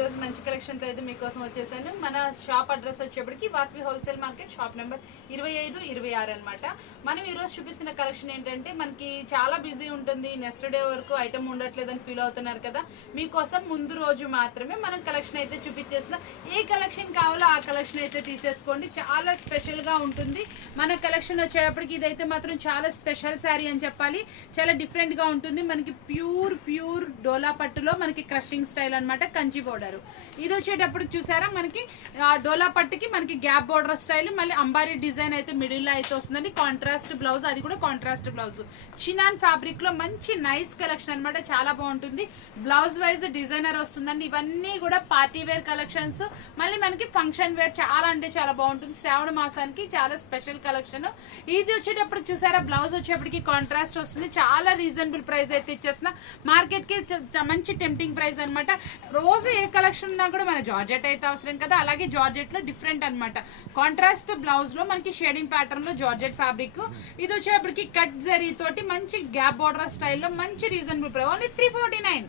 రోజు మంచి కలెక్షన్ తో అయితే మీకోసం వచ్చేసాను. మన షాప్ అడ్రస్ వచ్చేప్పటికి Vasavi wholesale market shop number 25, 26 అనమాట. మనం ఈ రోజు చూపిస్తున్న కలెక్షన్ ఏంటంటే మనకి చాలా బిజీ ఉంటుంది, నెక్స్ట్ డే వరకు ఐటమ్ ఉండట్లేదని ఫీల్ అవుతున్నారు కదా, మీకోసం ముందు రోజు మాత్రమే మనం కలెక్షన్ అయితే చూపించేసిన. ఏ కలెక్షన్ కావాలో ఆ కలెక్షన్ అయితే తీసేసుకోండి, చాలా స్పెషల్ గా ఉంటుంది. మన కలెక్షన్ వచ్చేటప్పటికి ఇదైతే మాత్రం చాలా స్పెషల్ శారీ అని చెప్పాలి. చాలా డిఫరెంట్ గా ఉంటుంది. మనకి ప్యూర్ డోలా పట్టులో మనకి క్రషింగ్ స్టైల్ అనమాట, కంచి బోర్డర్. ఇది వచ్చేటప్పుడు చూసారా మనకి డోలా పట్టుకి మనకి గ్యాప్ బోర్డర్ స్టైల్, మళ్ళీ అంబారీ డిజైన్ అయితే మిడిల్ లో అయితే వస్తుందండి. కాంట్రాస్ట్ బ్లౌజ్, అది కూడా కాంట్రాస్ట్ బ్లౌజ్. చినాన్ ఫ్యాబ్రిక్ లో మంచి నైస్ కలెక్షన్ అనమాట, చాలా బాగుంటుంది. బ్లౌజ్ వైజ్ డిజైనర్ వస్తుందండి. ఇవన్నీ కూడా పార్టీ వేర్ కలెక్షన్స్, మళ్ళీ మనకి ఫంక్షన్ వేర్ చాలా అంటే చాలా బాగుంటుంది. శ్రావణ మాసానికి చాలా స్పెషల్ కలెక్షన్. ఇది వచ్చేటప్పుడు చూసారా బ్లౌజ్ వచ్చేప్పటికి కాంట్రాస్ట్ వస్తుంది. చాలా రీజనబుల్ ప్రైస్ అయితే ఇచ్చేస్తున్నా. మార్కెట్ కి మంచి టెంప్టింగ్ ప్రైస్ అనమాట. రోజు ఏ కలెక్షన్ ఉన్నా కూడా మన జార్జెట్ అయితే అవసరం కదా, అలాగే జార్జెట్ లో డిఫరెంట్ అనమాట. కాంట్రాస్ట్ బ్లౌజ్ లో మనకి షేడింగ్ ప్యాటర్న్ లో జార్జెట్ ఫ్యాబ్రిక్. ఇది వచ్చేప్పటికి కట్ జరీ తోటి మంచి గ్యాప్ బోర్డర్ స్టైల్లో మంచి రీజనబుల్ ప్రైస్, ఓన్లీ 349.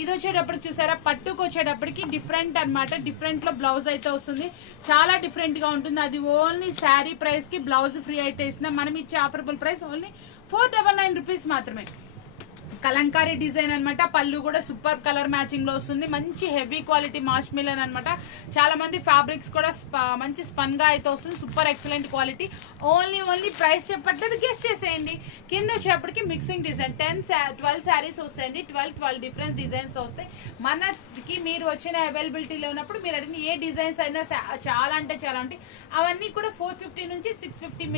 ఇది వచ్చేటప్పుడు చూసారా పట్టుకు వచ్చేటప్పటికి డిఫరెంట్ అనమాట. డిఫరెంట్ లో బ్లౌజ్ అయితే వస్తుంది, చాలా డిఫరెంట్ గా ఉంటుంది. అది ఓన్లీ శారీ ప్రైస్ కి బ్లౌజ్ ఫ్రీ అయితే ఇస్తున్నాం. మనం ఇచ్చే ఆఫరబుల్ ప్రైస్ ఓన్లీ 499 రూపీస్ మాత్రమే. కలంకారీ డిజైన్ అనమాట. పళ్ళు కూడా సూపర్ కలర్ మ్యాచింగ్ లో వస్తుంది. మంచి హెవీ క్వాలిటీ మాష్ మిలన్ అనమాట. చాలా మంది ఫ్యాబ్రిక్స్ కూడా మంచి స్పన్ గా అయితే వస్తుంది. Super excellent quality. Only price చెప్పట్లేదు, గెస్ చేసేయండి. కింద వచ్చేప్పటికి మిక్సింగ్ డిజైన్ 12 శారీస్ వస్తాయండి. 12 డిఫరెంట్ డిజైన్స్ వస్తాయి. మనకి మీరు వచ్చిన అవైలబిలిటీలో ఉన్నప్పుడు మీరు అడిగిన ఏ డిజైన్స్ అయినా చాలా అంటే చాలా ఉంటాయి. అవన్నీ కూడా 450 నుంచి 650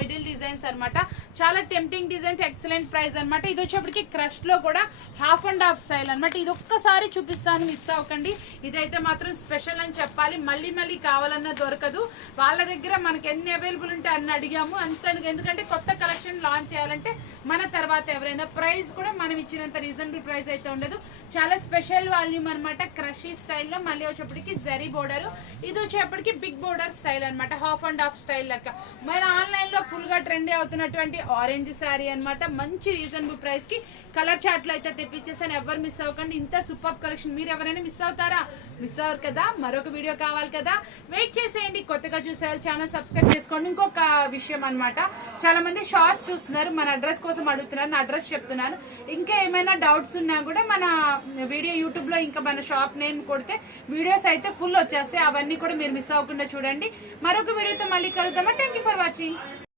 మిడిల్ డిజైన్స్ అనమాట. చాలా టెంప్టింగ్ డిజైన్స్, ఎక్సలెంట్ ప్రైస్ అనమాట. ఇది వచ్చేప్పటికి క్రష్ లో కూడా హాఫ్ అండ్ హాఫ్ స్టైల్ అనమాట. ఇది ఒక్కసారి చూపిస్తాను, మిస్ అవ్వకండి. ఇదైతే మాత్రం స్పెషల్ అని చెప్పాలి. మళ్ళీ కావాలన్నా దొరకదు. వాళ్ళ దగ్గర మనకి ఎన్ని అవైలబుల్ ఉంటే అన్ని అడిగాము అంత, ఎందుకంటే కొత్త కలెక్షన్ లాంచ్ చేయాలంటే మన తర్వాత ఎవరైనా. ప్రైస్ కూడా మనం ఇచ్చినంత రీజనబుల్ ప్రైస్ అయితే ఉండదు. చాలా స్పెషల్ వాల్యూమ్ అనమాట. క్రషీ స్టైల్లో మళ్ళీ వచ్చేప్పటికి జరీ బోర్డర్. ఇది వచ్చేప్పటికి బిగ్ బోర్డర్ స్టైల్ అనమాట, హాఫ్ అండ్ హాఫ్ స్టైల్ లెక్క. మన ఆన్లైన్ లో ఫుల్ గా ట్రెండ్ అవుతున్నటువంటి ఆరెంజ్ శారీ అనమాట. మంచి రీజనబుల్ ప్రైస్ కి కలర్ చార్ట్ లో అయితే తెప్పించేసాను. ఎవరు మిస్ అవ్వకండి. ఇంత సూపర్ కలెక్షన్ మీరు ఎవరైనా మిస్ అవుతారా? మిస్ అవ్వరు కదా. మరొక వీడియో కావాలి కదా, వెయిట్ చేసేయండి. కొత్తగా చూసే ఛానల్ సబ్స్క్రైబ్ చేసుకోండి. ఇంకొక విషయం అనమాట, చాలా మంది షార్ట్స్ చూస్తున్నారు, మన అడ్రస్ కోసం అడుగుతున్నారు. నా అడ్రస్ చెప్తున్నాను. ఇంకా ఏమైనా డౌట్స్ ఉన్నా కూడా మన వీడియో యూట్యూబ్ లో ఇంకా మన షాప్ నేమ్ కొడితే వీడియోస్ అయితే ఫుల్ వచ్చేస్తాయి. అవన్నీ కూడా మీరు మిస్ అవ్వకుండా చూడండి. మరొక వీడియోతో మళ్ళీ కలుద్దామా. Thank you for watching.